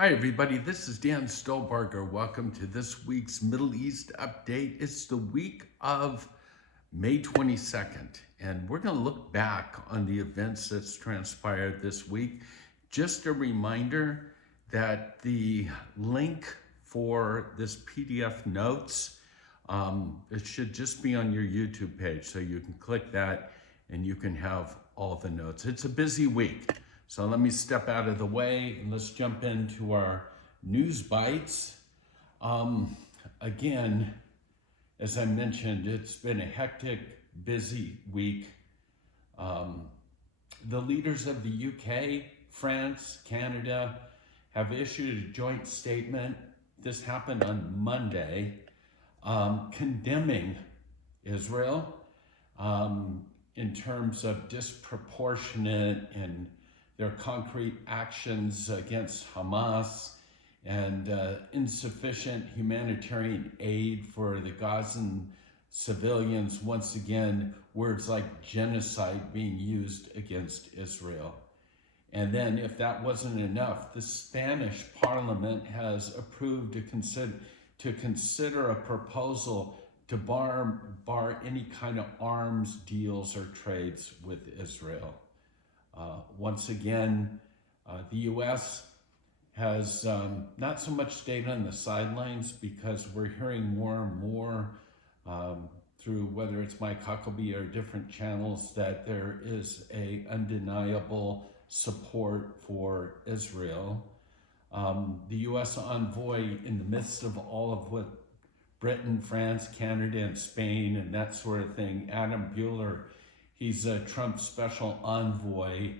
Hi, everybody. This is Dan Stolberger. Welcome to this week's Middle East update. It's the week of May 22nd, and we're going to look back on the events that's transpired this week. Just a reminder that the link for this PDF notes, it should just be on your YouTube page, so you can click that and you can have all the notes. It's a busy week. So let me step out of the way and let's jump into our news bites. Again, as I mentioned, it's been a hectic, busy week. The leaders of the UK, France, Canada have issued a joint statement. This happened on Monday, condemning Israel in terms of disproportionate and their concrete actions against Hamas and insufficient humanitarian aid for the Gazan civilians. Once again, words like genocide being used against Israel. And then if that wasn't enough, the Spanish parliament has approved to consider a proposal to bar any kind of arms deals or trades with Israel. Once again, the U.S. has not so much stayed on the sidelines because we're hearing more and more through whether it's Mike Huckabee or different channels that there is a undeniable support for Israel. The U.S. envoy, in the midst of all of what Britain, France, Canada, and Spain and that sort of thing, Adam Buehler, he's a Trump special envoy.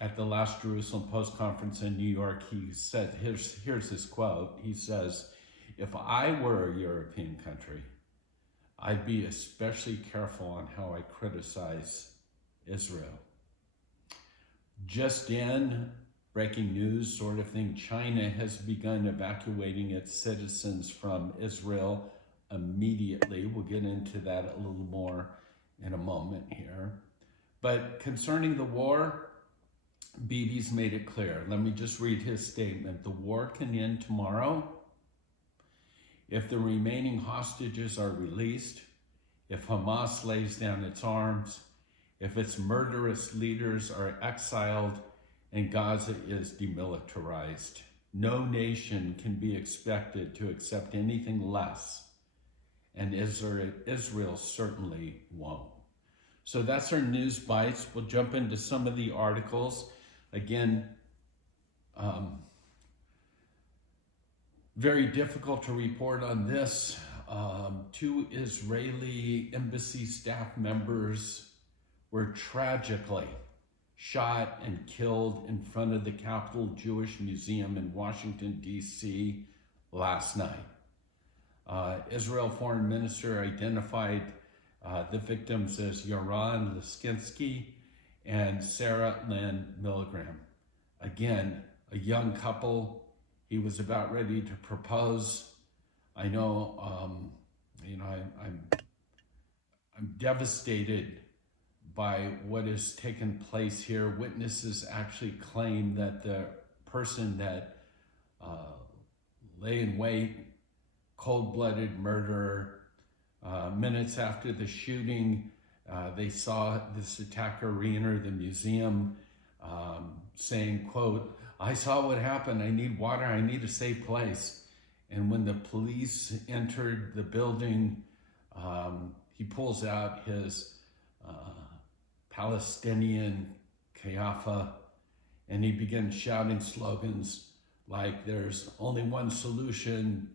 At the last Jerusalem Post conference in New York, he said, here's his quote. He says, "If I were a European country, I'd be especially careful on how I criticize Israel." Just in, breaking news sort of thing, China has begun evacuating its citizens from Israel immediately. We'll get into that a little more in a moment here. But concerning the war, Bibi's made it clear. Let me just read his statement. The war can end tomorrow if the remaining hostages are released, if Hamas lays down its arms, if its murderous leaders are exiled, and Gaza is demilitarized. No nation can be expected to accept anything less, and Israel certainly won't. So that's our news bites. We'll jump into some of the articles. Again, very difficult to report on this. 2 Israeli embassy staff members were tragically shot and killed in front of the Capitol Jewish Museum in Washington, D.C. last night. Israel Foreign Minister identified the victims as Yaron Liskinsky and Sarah Lynn Milgram. Again, a young couple. He was about ready to propose. I know, I'm devastated by what has taken place here. Witnesses actually claim that the person that lay in wait, cold-blooded murderer, minutes after the shooting, they saw this attacker re-enter the museum saying, quote, "I saw what happened. I need water. I need a safe place." And when the police entered the building, he pulls out his Palestinian kaffa and he begins shouting slogans like there's only one solution,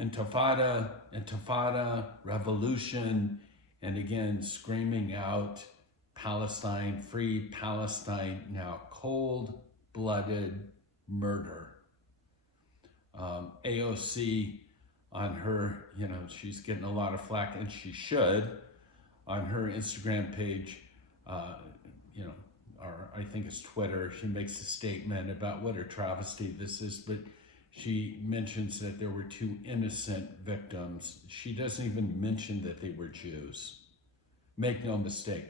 Intifada, Intifada, revolution, and again screaming out Palestine, free Palestine now, cold-blooded murder. AOC on her, she's getting a lot of flack, and she should, on her Instagram page, or I think it's Twitter, she makes a statement about what a travesty this is, but she mentions that there were 2 innocent victims. She doesn't even mention that they were Jews. Make no mistake,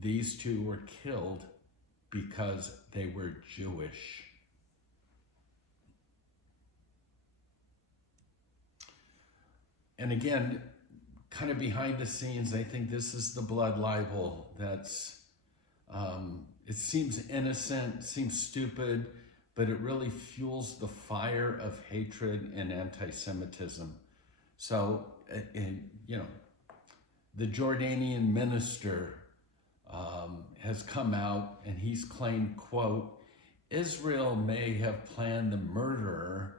these 2 were killed because they were Jewish. And again, kind of behind the scenes, I think this is the blood libel that's, it seems innocent, seems stupid, but it really fuels the fire of hatred and anti-Semitism. So, you know, the Jordanian minister has come out and he's claimed, quote, Israel may have planned the murder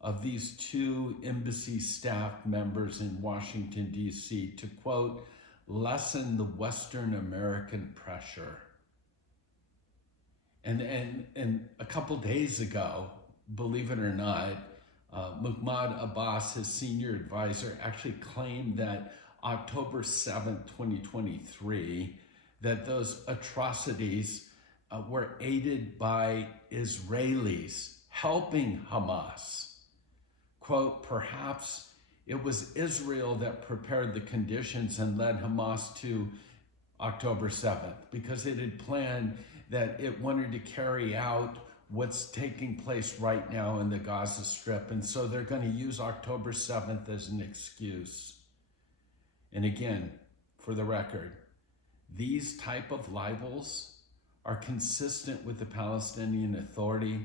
of these two embassy staff members in Washington, D.C. to, quote, lessen the Western American pressure. And a couple days ago, believe it or not, Mahmoud Abbas, his senior advisor, actually claimed that October 7th, 2023, that those atrocities were aided by Israelis helping Hamas. Quote, perhaps it was Israel that prepared the conditions and led Hamas to October 7th because it had planned that it wanted to carry out what's taking place right now in the Gaza Strip. And so they're going to use October 7th as an excuse. And again, for the record, these type of libels are consistent with the Palestinian Authority,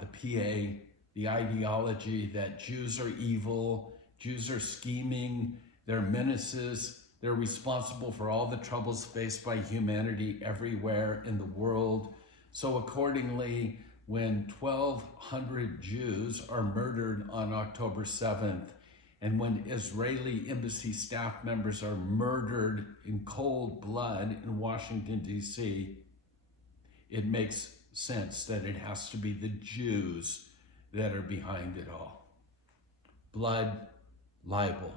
the PA, the ideology that Jews are evil, Jews are scheming, they're menaces, they're responsible for all the troubles faced by humanity everywhere in the world. So accordingly, when 1,200 Jews are murdered on October 7th, and when Israeli embassy staff members are murdered in cold blood in Washington, D.C., it makes sense that it has to be the Jews that are behind it all. Blood libel.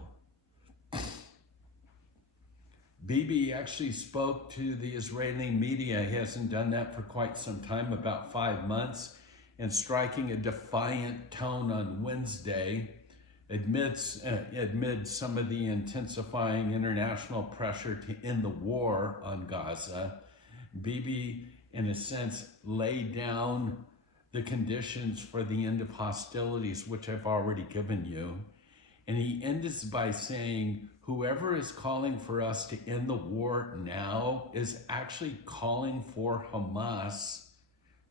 Bibi actually spoke to the Israeli media. He hasn't done that for quite some time, about 5 months, and striking a defiant tone on Wednesday, amid some of the intensifying international pressure to end the war on Gaza. Bibi, in a sense, laid down the conditions for the end of hostilities, which I've already given you. And he ends by saying, whoever is calling for us to end the war now is actually calling for Hamas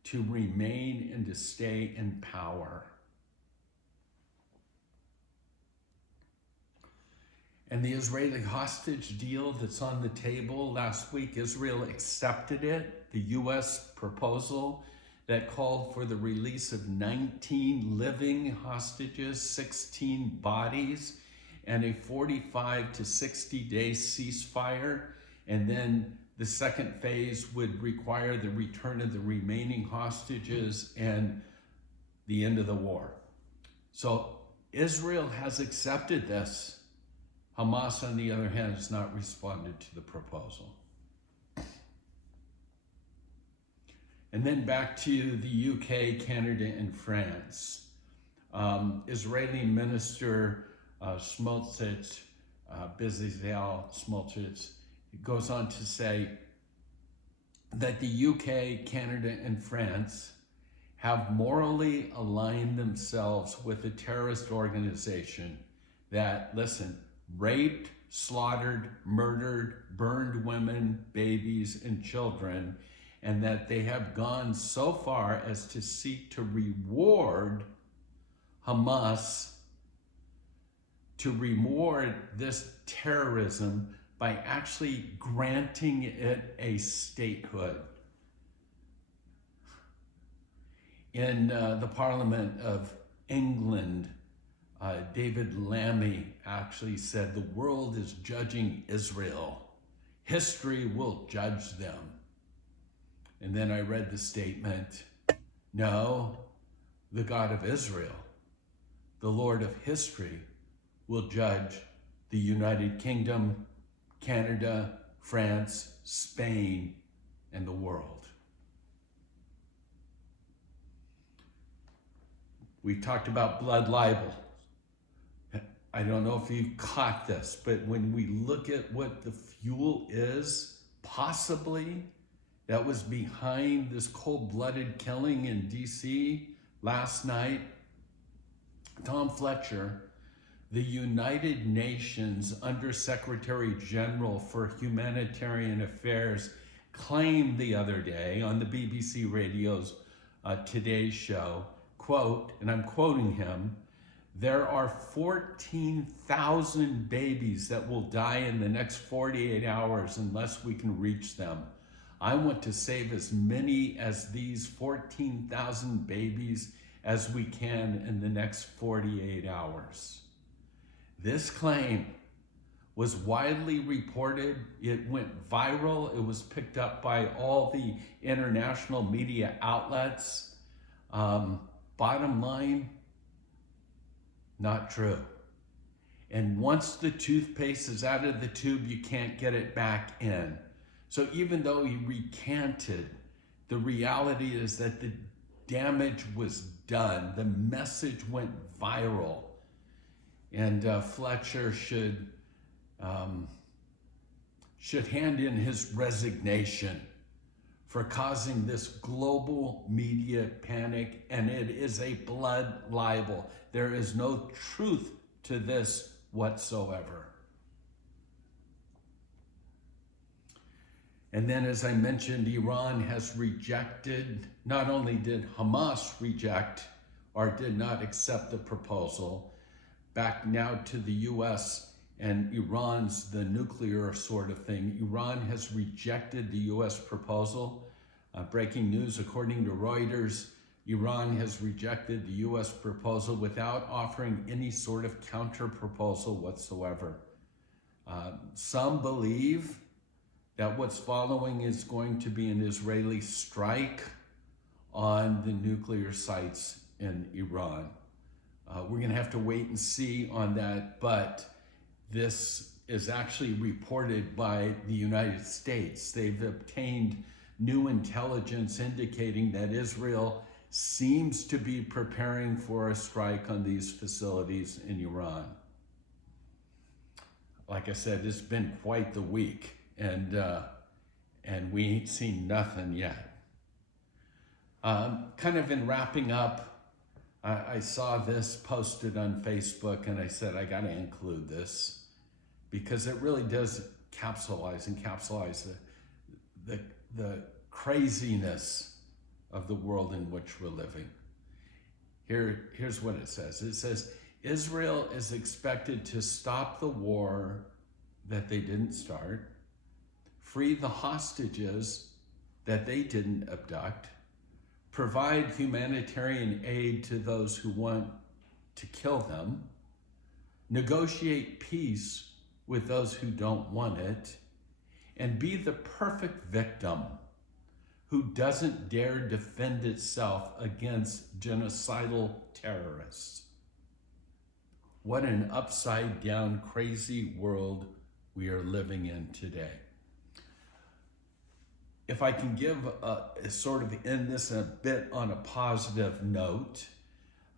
to remain and to stay in power. And the Israeli hostage deal that's on the table, last week Israel accepted it, the U.S. proposal that called for the release of 19 living hostages, 16 bodies, and a 45 to 60 day ceasefire. And then the second phase would require the return of the remaining hostages and the end of the war. So Israel has accepted this. Hamas, on the other hand, has not responded to the proposal. And then back to the UK, Canada, and France. Israeli Minister Smotrich, Bezalel Smotrich, goes on to say that the UK, Canada, and France have morally aligned themselves with a terrorist organization that, listen, raped, slaughtered, murdered, burned women, babies, and children, and that they have gone so far as to seek to reward Hamas, to reward this terrorism by actually granting it a statehood. In the Parliament of England, David Lammy actually said, the world is judging Israel. History will judge them. And then I read the statement, no, the God of Israel, the Lord of history, will judge the United Kingdom, Canada, France, Spain, and the world. We talked about blood libel. I don't know if you caught this, but when we look at what the fuel is, possibly, that was behind this cold-blooded killing in DC last night, Tom Fletcher, The United Nations Undersecretary General for Humanitarian Affairs claimed the other day on the BBC Radio's Today Show, quote, and I'm quoting him, "There are 14,000 babies that will die in the next 48 hours unless we can reach them. I want to save as many as these 14,000 babies as we can in the next 48 hours. This claim was widely reported. It went viral. It was picked up by all the international media outlets. Bottom line, not true. And once the toothpaste is out of the tube, you can't get it back in. So even though he recanted, the reality is that the damage was done. The message went viral. And Fletcher should hand in his resignation for causing this global media panic, and it is a blood libel. There is no truth to this whatsoever. And then, as I mentioned, Iran has rejected, not only did Hamas reject or did not accept the proposal, back now to the US and Iran's the nuclear sort of thing. Iran has rejected the US proposal. Breaking news, according to Reuters, Iran has rejected the US proposal without offering any sort of counter proposal whatsoever. Some believe that what's following is going to be an Israeli strike on the nuclear sites in Iran. We're going to have to wait and see on that, but this is actually reported by the United States. They've obtained new intelligence indicating that Israel seems to be preparing for a strike on these facilities in Iran. Like I said, it's been quite the week, and we ain't seen nothing yet. Kind of in wrapping up, I saw this posted on Facebook, and I said, I got to include this because it really does encapsulate the craziness of the world in which we're living. Here's what it says. It says, Israel is expected to stop the war that they didn't start, free the hostages that they didn't abduct, provide humanitarian aid to those who want to kill them, negotiate peace with those who don't want it, and be the perfect victim who doesn't dare defend itself against genocidal terrorists. What an upside down, crazy world we are living in today. If I can give sort of end this a bit on a positive note,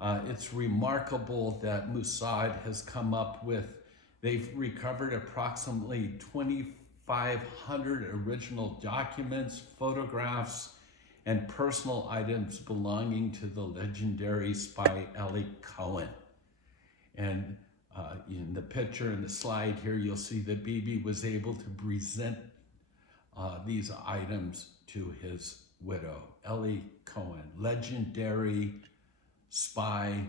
it's remarkable that Mossad has come up with, they've recovered approximately 2,500 original documents, photographs, and personal items belonging to the legendary spy Eli Cohen. And in the picture in the slide here, you'll see that Bibi was able to present these items to his widow, Eli Cohen, legendary spy,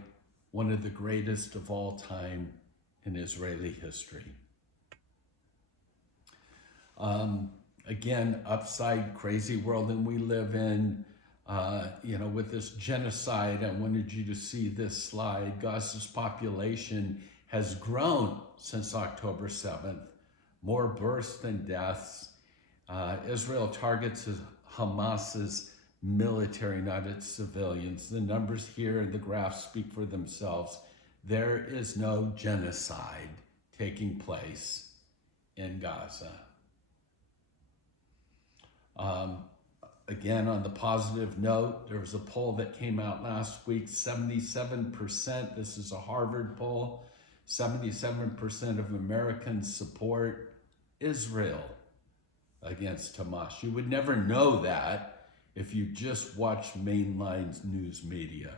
one of the greatest of all time in Israeli history. Again, upside crazy world that we live in, with this genocide. I wanted you to see this slide. Gaza's population has grown since October 7th, more births than deaths. Israel targets Hamas's military, not its civilians. The numbers here and the graphs speak for themselves. There is no genocide taking place in Gaza. Again, on the positive note, there was a poll that came out last week, 77%, this is a Harvard poll, 77% of Americans support Israel against Hamas. You would never know that if you just watched mainline news media.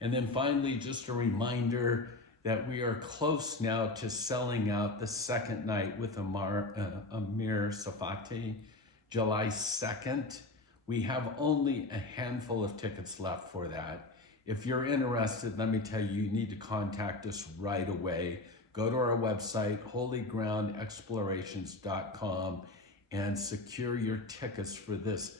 And then finally, just a reminder that we are close now to selling out the second night with Amir Tsarfati, July 2nd. We have only a handful of tickets left for that. If you're interested, let me tell you, you need to contact us right away. Go to our website, holygroundexplorations.com, and secure your tickets for this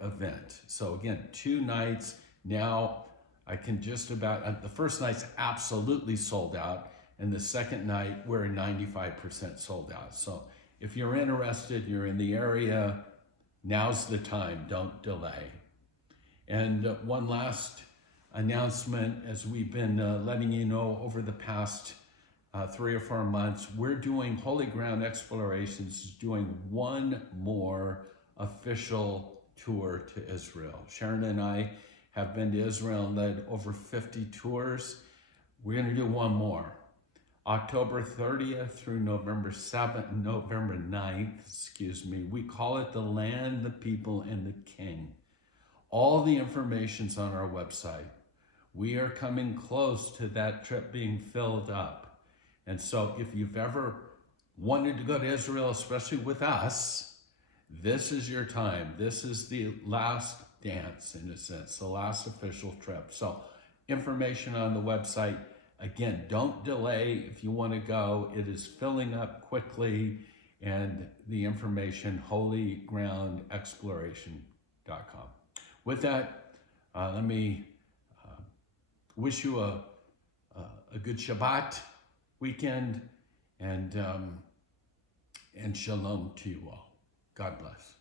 event. So again, 2 nights. Now I can just about, the first night's absolutely sold out, and the second night we're 95% sold out. So if you're interested, you're in the area, now's the time, don't delay. And one last announcement, as we've been letting you know over the past 3 or 4 months, we're doing Holy Ground Explorations, doing one more official tour to Israel. Sharon and I have been to Israel and led over 50 tours. We're going to do one more. October 30th through November 9th, we call it The Land, the People, and the King. All the information's on our website. We are coming close to that trip being filled up. And so if you've ever wanted to go to Israel, especially with us, this is your time. This is the last dance, in a sense, the last official trip. So information on the website. Again, don't delay if you want to go. It is filling up quickly, and the information, holygroundexploration.com. With that, let me wish you a good Shabbat weekend, and shalom to you all. God bless.